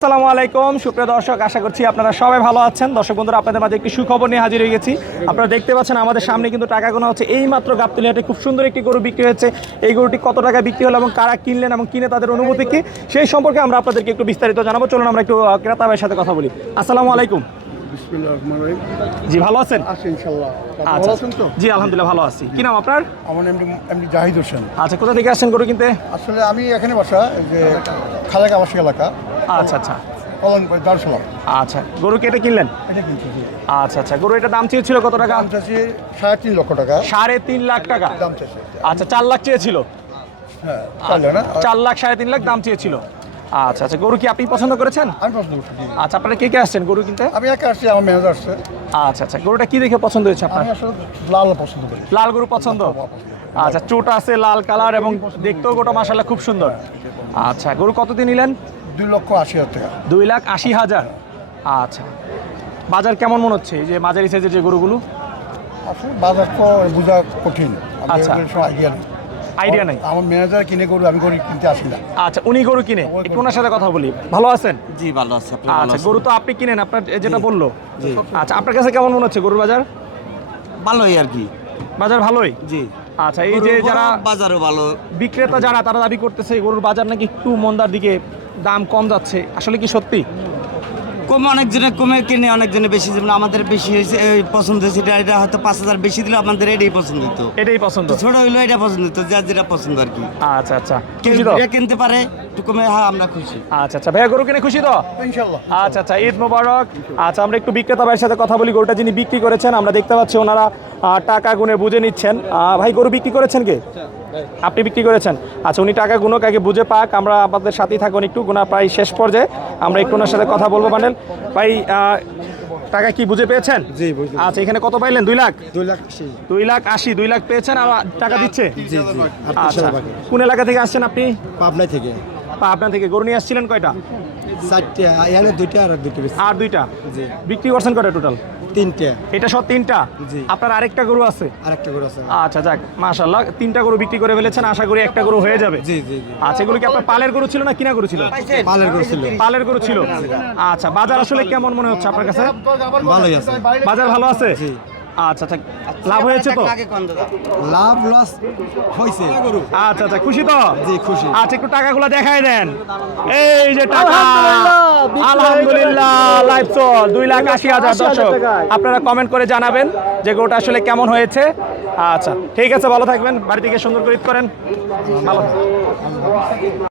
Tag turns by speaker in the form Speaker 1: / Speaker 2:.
Speaker 1: আসসালামু আলাইকুম। সুপ্রিয় দর্শক আশা করছি আপনারা সবাই ভালো আছেন। দর্শক বন্ধুরা আপনাদের মাঝে একটি সুখবর নিয়ে হাজির হয়ে গেছি। আপনারা দেখতে পাচ্ছেন আমাদের সামনে কিন্তু টাকা গোনা হচ্ছে। এই মাত্র গাবতলিহাটে খুব সুন্দর একটি গরু বিক্রি হয়েছে। এই গরুটি কত টাকা বিক্রি হলো এবং কারা কিনলেন এবং কিনে তাদের অনুভূতি কি সেই সম্পর্কে আমরা আপনাদেরকে একটু বিস্তারিত জানাব। চলুন আমরা একটু ক্রেতা ভাইয়ের সাথে কথা বলি। আসসালামু আলাইকুম। জি ভালো আছেন? আচ্ছা। জি আলহামদুলিল্লাহ ভালো আছি। কি নাম আপনার?
Speaker 2: আমার এমনি এমনি জাহিদ হোসেন।
Speaker 1: আচ্ছা কোথা থেকে আসছেন গরু কিনতে?
Speaker 2: আসলে আমি এখানে বসা যে খালেক আবাসিক এলাকা।
Speaker 1: আচ্ছা আচ্ছা।
Speaker 2: কলন দারসালাম
Speaker 1: আচ্ছা গরু কেটে কিনলেন?
Speaker 2: এটা
Speaker 1: আচ্ছা আচ্ছা। গরু এটা দাম চেয়েছিল কত টাকা?
Speaker 2: দাম সাড়ে তিন লক্ষ টাকা।
Speaker 1: সাড়ে তিন লাখ টাকা?
Speaker 2: দাম
Speaker 1: আচ্ছা চার লাখ চেয়েছিল?
Speaker 2: হ্যাঁ না?
Speaker 1: চার লাখ সাড়ে তিন লাখ দাম চেয়েছিল। আচ্ছা আচ্ছা। গরু কি আপনি পছন্দ করেছেন?
Speaker 2: আমি পছন্দ করছি জি।
Speaker 1: আচ্ছা আপনারা কে কে আসছেন গরু কিনতে?
Speaker 2: আমি একা আসছি আমার ম্যানেজার আসছে।
Speaker 1: আচ্ছা আচ্ছা। গরুটা কি দেখে পছন্দ হয়েছে আপনার?
Speaker 2: আমি আসলে লাল পছন্দ করি।
Speaker 1: লাল গরু পছন্দ? আচ্ছা চোট আছে লাল কালার এবং দেখতেও গোটা মাসাল্লাহ খুব সুন্দর। আচ্ছা গরু কতদিন নিলেন?
Speaker 2: দুই লক্ষ আশি হাজার টাকা।
Speaker 1: দুই লাখ আশি হাজার? আচ্ছা। বাজার কেমন মনে হচ্ছে এই যে মাঝারি সাইজের যে গরুগুলো?
Speaker 2: আসলে বাজার তো বোঝা কঠিন।
Speaker 1: আচ্ছা।
Speaker 2: আইডিয়া নেই।
Speaker 1: আইডিয়া নেই?
Speaker 2: আমার ম্যানেজার কিনে গরু আমি গরু কিনতে আসি না।
Speaker 1: আচ্ছা উনি গরু কিনে। একটু ওনার সাথে কথা বলি। ভালো আছেন?
Speaker 3: জি ভালো আছে।
Speaker 1: আচ্ছা গরু তো আপনি কিনেন আপনার যেটা বলল। আচ্ছা আপনার কাছে কেমন মনে হচ্ছে গরুর বাজার?
Speaker 3: ভালোই আর কি।
Speaker 1: বাজার ভালোই?
Speaker 3: জি।
Speaker 1: আচ্ছা এই যে যারা
Speaker 3: বাজারও ভালো।
Speaker 1: বিক্রেতা যারা তারা দাবি করতেছে গরুর বাজার নাকি একটু মন্দার দিকে দাম কম যাচ্ছে আসলে কি সত্যি?
Speaker 3: কমে অনেকজনে কমে কিনে অনেকজনে বেশি যেমন আমাদের বেশি হয়েছে পছন্দ হয়েছে এটা এটা হয়তো পাঁচ হাজার বেশি দিলে আমাদের এটাই পছন্দ হতো।
Speaker 1: এটাই পছন্দ?
Speaker 3: ছোট হইল এটা পছন্দ হতো যার যেটা পছন্দ আর কি।
Speaker 1: আচ্ছা আচ্ছা
Speaker 3: কেউ
Speaker 1: খুশি
Speaker 3: এটা কিনতে পারে একটু কমে হ্যাঁ আমরা খুশি।
Speaker 1: আচ্ছা আচ্ছা ভাইয়া গরু কিনে খুশি তো?
Speaker 2: ইনশাল্লাহ
Speaker 1: আচ্ছা আচ্ছা ঈদ মোবারক। আচ্ছা আমরা একটু বিক্রেতা ভাইয়ের সাথে কথা বলি গরুটা যিনি বিক্রি করেছেন আমরা দেখতে পাচ্ছি ওনারা টাকা গুনে বুঝে নিচ্ছেন। ভাই গরু বিক্রি করেছেন কে? আপনি বিক্রি করেছেন। আচ্ছা উনি টাকা গুণক আগে বুঝে পাক আমরা আপনাদের সাথেই থাকুন একটু গুণা প্রায় শেষ পর্যায়ে। আমরা একটু ওনার সাথে কথা বলব বান্ডেল। ভাই টাকা কি বুঝে পেয়েছেন?
Speaker 2: জি,
Speaker 1: আচ্ছা এখানে কত পাইলেন? দুই লাখ?
Speaker 2: দুই লাখ
Speaker 1: দুই লাখ আশি দুই লাখ পেয়েছেন আর টাকা দিচ্ছে? আচ্ছা কোন এলাকা থেকে আসছেন আপনি?
Speaker 4: পাবনা থেকে।
Speaker 1: আপনার থেকে গরু নিয়ে আসছিলেন কয়টা?
Speaker 4: চারটে এখানে দুইটা আর
Speaker 1: দুইটা
Speaker 4: জি।
Speaker 1: বিক্রি করছেন কয়টা টোটাল
Speaker 4: তিনটে।
Speaker 1: এটা সব তিনটা?
Speaker 4: জি।
Speaker 1: আপনার আরেকটা গরু আছে?
Speaker 4: আছে।
Speaker 1: আচ্ছা যাক মাশাল্লাহ তিনটা গরু বিক্রি করে ফেলেছেন আশা করি একটা গরু হয়ে যাবে।
Speaker 4: জি জি জি।
Speaker 1: আচ্ছা এগুলো কি আপনার পালের গরু ছিল না কিনা গরু ছিল?
Speaker 4: পালের করেছিল
Speaker 1: পালের গরু ছিল। আচ্ছা বাজার আসলে কেমন মনে হচ্ছে আপনার কাছে?
Speaker 4: ভালোই আছে।
Speaker 1: বাজার ভালো আছে?
Speaker 4: জি।
Speaker 1: আচ্ছা আচ্ছা। লাভ হয়েছে তো?
Speaker 3: আগে কম দাদা?
Speaker 4: লাভ লস হয়েছে
Speaker 1: আচ্ছা আচ্ছা। খুশি তো?
Speaker 4: জি খুশি।
Speaker 1: আচ্ছা একটু টাকাগুলো দেখাই দেন। এই যে টাকা। আলহামদুলিল্লাহ লাইভ চল। দুই লাখ আশি হাজার দর্শক। আপনারা কমেন্ট করে জানাবেন যে গোটা আসলে কেমন হয়েছে। আচ্ছা ঠিক আছে ভালো থাকবেন। বাড়ি থেকে সুন্দর করে ঈদ করেন। ভালো।